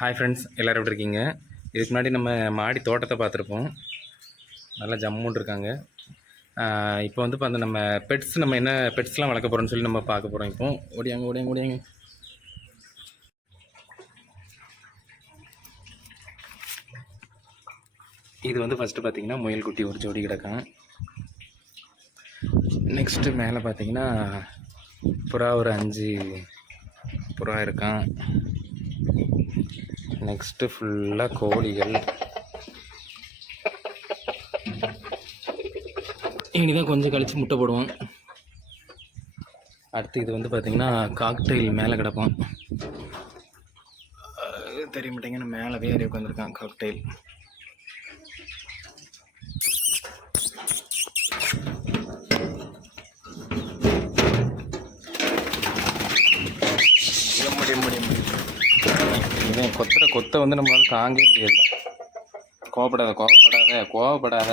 Hi friends, எல்லோரும் எப்படி இருக்கீங்க? இதுக்கு முன்னாடி நம்ம மாடி தோட்டத்தை பார்த்துருப்போம். நல்லா ஜம்முன்னு இருக்காங்க. இப்போ வந்து பார்த்து நம்ம பெட்ஸ் நம்ம என்ன பெட்ஸ்லாம் வளர்க்க போகிறோம்னு சொல்லி நம்ம பார்க்க போகிறோம். இப்போ ஓடியாங்க. இது வந்து ஃபஸ்ட்டு பார்த்திங்கன்னா முயல் குட்டி ஒரு ஜோடி கிடக்கும். நெக்ஸ்ட்டு மேலே பார்த்திங்கன்னா புறா ஒரு 5 புறா இருக்கான். நெக்ஸ்ட்டு ஃபுல்லாக கோழிகள். இனிதான் கொஞ்சம் கழித்து முட்டை போடுவோம். அடுத்து இது வந்து பார்த்திங்கன்னா காக்டெயில் மேலே கிடப்போம். தெரிய மாட்டேங்க, மேலே ஏறி உட்காந்துருக்கான் காக்டெயில். இவன் கொத்தை வந்து நம்மளால் தாங்கவே முடியாது. கோவப்படாத.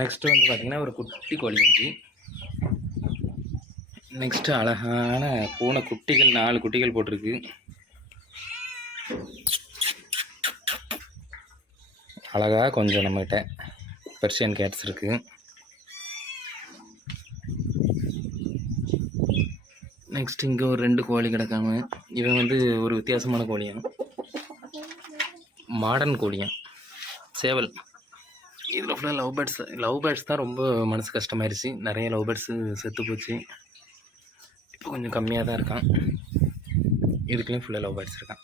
நெக்ஸ்ட்டு வந்து பார்த்திங்கன்னா ஒரு குட்டி கோழி குஞ்சு. நெக்ஸ்ட்டு அழகான பூனை குட்டிகள் 4 குட்டிகள் போட்டிருக்கு. அழகாக கொஞ்சம் நம்மகிட்ட பெர்ஷியன் கேட்ஸ் இருக்குது. நெக்ஸ்ட் இங்கே ஒரு 2 கோழி கிடக்காம. இவன் வந்து ஒரு வித்தியாசமான கோழியான், மாடர்ன் கோழியான், சேவல். இதில் ஃபுல்லாக லவ் பேர்ட்ஸ் தான் ரொம்ப மனசு கஷ்டமாயிருச்சு. நிறைய லவ் பேர்ட்ஸு செத்து போச்சு. இப்போ கொஞ்சம் கம்மியாக தான் இருக்கான். இதுக்குலேயும் ஃபுல்லாக லவ் பேர்ட்ஸ் இருக்கான்.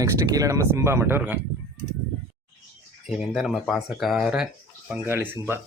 நெக்ஸ்ட்டு கீழே நம்ம சிம்பா மட்டும் இருக்கான். இவன் தான் நம்ம பாசக்கார பங்காளி சிம்பா.